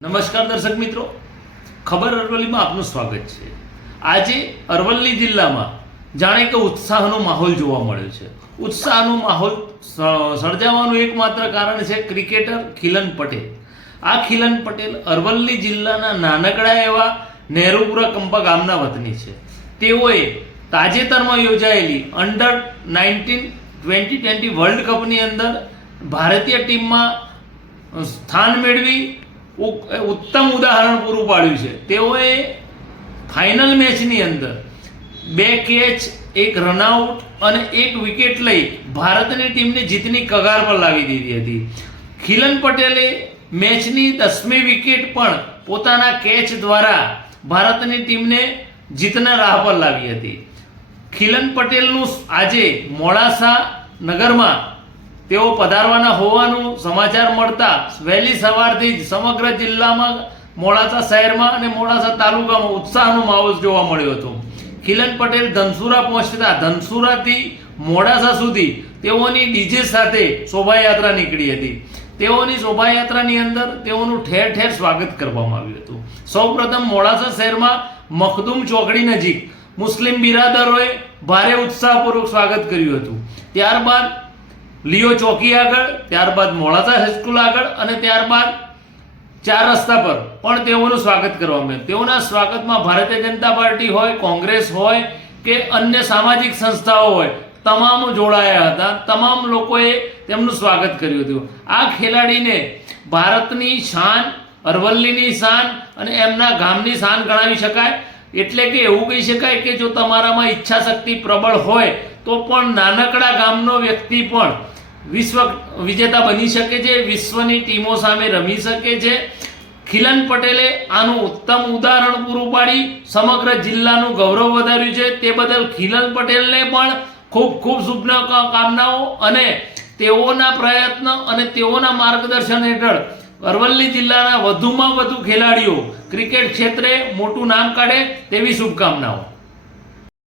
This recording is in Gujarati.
નમસ્કાર દર્શક મિત્રો, ખબર અરવલ્લીમાં આપનું સ્વાગત છે। આજે અરવલ્લી જિલ્લામાં જાણે કે ઉત્સાહનો માહોલ જોવા મળ્યો છે। ઉત્સાહનો માહોલ સર્જાવાનું એકમાત્ર કારણ છે ક્રિકેટર ખિલન પટેલ। આ ખિલન પટેલ અરવલ્લી જિલ્લાના નાનકડા એવા નહેરુપુરા કંપા ગામના વતની છે। તેઓએ તાજેતરમાં યોજાયેલી અંડર 19 2020 વર્લ્ડ કપની અંદર ભારતીય ટીમમાં સ્થાન મેળવી ઉત્તમ ઉદાહરણ પૂરું પાડ્યું છે। તેઓએ ફાઇનલ મેચની અંદર 2 કેચ, 1 રનઆઉટ અને 1 વિકેટ લઈ ભારતની ટીમને જીતની કગાર પર લાવી દીધી હતી। ખિલન પટેલે મેચની 10મી વિકેટ પણ પોતાના કેચ દ્વારા ભારતની ટીમને જીતના રાહ પર લાવી હતી। ખિલન પટેલનું આજે મોડાસા નગરમાં તેઓ પધારવાના હોવાનું સમાચાર મળતા વહેલી સવારથી જ સમગ્ર જિલ્લામાં, મોડાસા શહેરમાં અને મોડાસા તાલુકામાં ઉત્સાહનો માહોલ જોવા મળ્યો હતો। ખિલન પટેલ ધનસુરા પહોંચતા ધનસુરાથી મોડાસા સુધી તેઓની ડીજે સાથે શોભાયાત્રા નીકળી હતી। તેઓની શોભાયાત્રાની અંદર તેઓનું ઠેર ઠેર સ્વાગત કરવામાં આવ્યું હતું। સૌપ્રથમ મોડાસા શહેરમાં મખદુમ ચોકડી નજીક મુસ્લિમ બિરાદરોએ ભારે ઉત્સાહપૂર્વક સ્વાગત કર્યું હતું। ત્યારબાદ લિયો ચોકી આગળ, ત્યારબાદ મોડાસા હાઈસ્કૂલ આગળ અને ત્યારબાદ 4 રસ્તા પર પણ તેઓનું સ્વાગત કરવામાં આવ્યું। તેઓના સ્વાગતમાં ભારતીય જનતા પાર્ટી હોય, કોંગ્રેસ હોય કે અન્ય સામાજિક સંસ્થાઓ હોય, તમામ જોડાયા હતા। તમામ લોકોએ તેમનું સ્વાગત કર્યું હતું। આ ખેલાડીને ભારતની શાન, અરવલ્લીની શાન અને એમના ગામની શાન ગણાવી શકાય। એટલે કે એવું કહી શકાય કે જો તમારામાં ઈચ્છા શક્તિ પ્રબળ હોય તો પણ નાનકડા ગામનો વ્યક્તિ પણ વિશ્વ વિજેતા બની શકે છે, વિશ્વની ટીમો સામે રમી શકે છે। ખિલન પટેલે આનું ઉત્તમ ઉદાહરણ પૂરું પાડી સમગ્ર જિલ્લાનું ગૌરવ વધાર્યું છે। તે બદલ ખિલન પટેલને પણ ખૂબ ખૂબ શુભકામનાઓ અને તેઓના પ્રયત્ન અને તેઓના માર્ગદર્શન હેઠળ અરવલ્લી જિલ્લાના વધુમાં વધુ ખેલાડીઓ ક્રિકેટ ક્ષેત્રે મોટું નામ કાઢે તેવી શુભકામનાઓ।